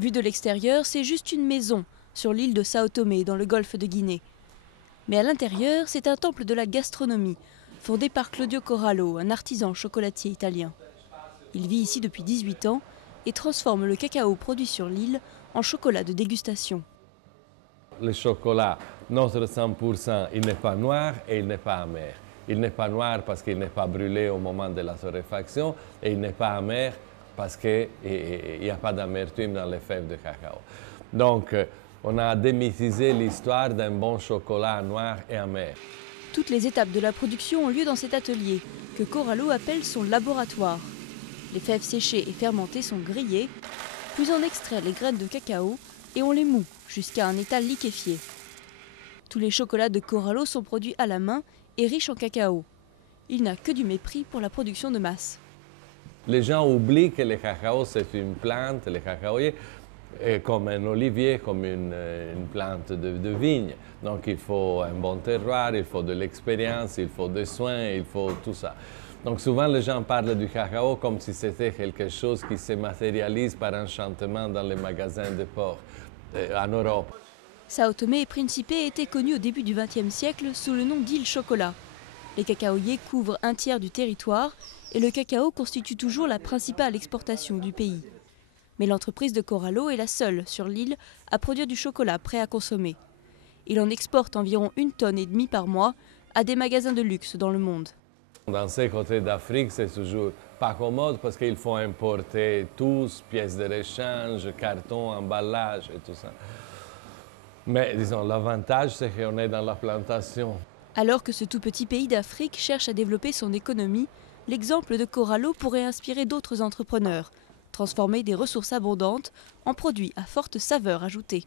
Vu de l'extérieur, c'est juste une maison sur l'île de Sao Tomé, dans le golfe de Guinée. Mais à l'intérieur, c'est un temple de la gastronomie, fondé par Claudio Corallo, un artisan chocolatier italien. Il vit ici depuis 18 ans et transforme le cacao produit sur l'île en chocolat de dégustation. Le chocolat, notre 100%, il n'est pas noir et il n'est pas amer. Il n'est pas noir parce qu'il n'est pas brûlé au moment de la torréfaction et il n'est pas amer parce qu'il n'y a pas d'amertume dans les fèves de cacao. Donc, on a démythisé l'histoire d'un bon chocolat noir et amer. Toutes les étapes de la production ont lieu dans cet atelier, que Corallo appelle son laboratoire. Les fèves séchées et fermentées sont grillées, puis on extrait les graines de cacao et on les moud jusqu'à un état liquéfié. Tous les chocolats de Corallo sont produits à la main et riches en cacao. Il n'a que du mépris pour la production de masse. Les gens oublient que le cacao, c'est une plante, le cacaoyer, comme un olivier, comme une plante de vigne. Donc il faut un bon terroir, il faut de l'expérience, il faut des soins, il faut tout ça. Donc souvent les gens parlent du cacao comme si c'était quelque chose qui se matérialise par enchantement dans les magasins de port en Europe. Sao Tomé et Principe était connu au début du XXe siècle sous le nom d'île Chocolat. Les cacaoyers couvrent un tiers du territoire et le cacao constitue toujours la principale exportation du pays. Mais l'entreprise de Corallo est la seule sur l'île à produire du chocolat prêt à consommer. Il en exporte environ 1,5 tonne par mois à des magasins de luxe dans le monde. Dans ces côtés d'Afrique, c'est toujours pas commode parce qu'il faut importer tous, pièces de rechange, carton, emballage et tout ça. Mais disons, l'avantage, c'est qu'on est dans la plantation. Alors que ce tout petit pays d'Afrique cherche à développer son économie, l'exemple de Corallo pourrait inspirer d'autres entrepreneurs, transformer des ressources abondantes en produits à forte saveur ajoutée.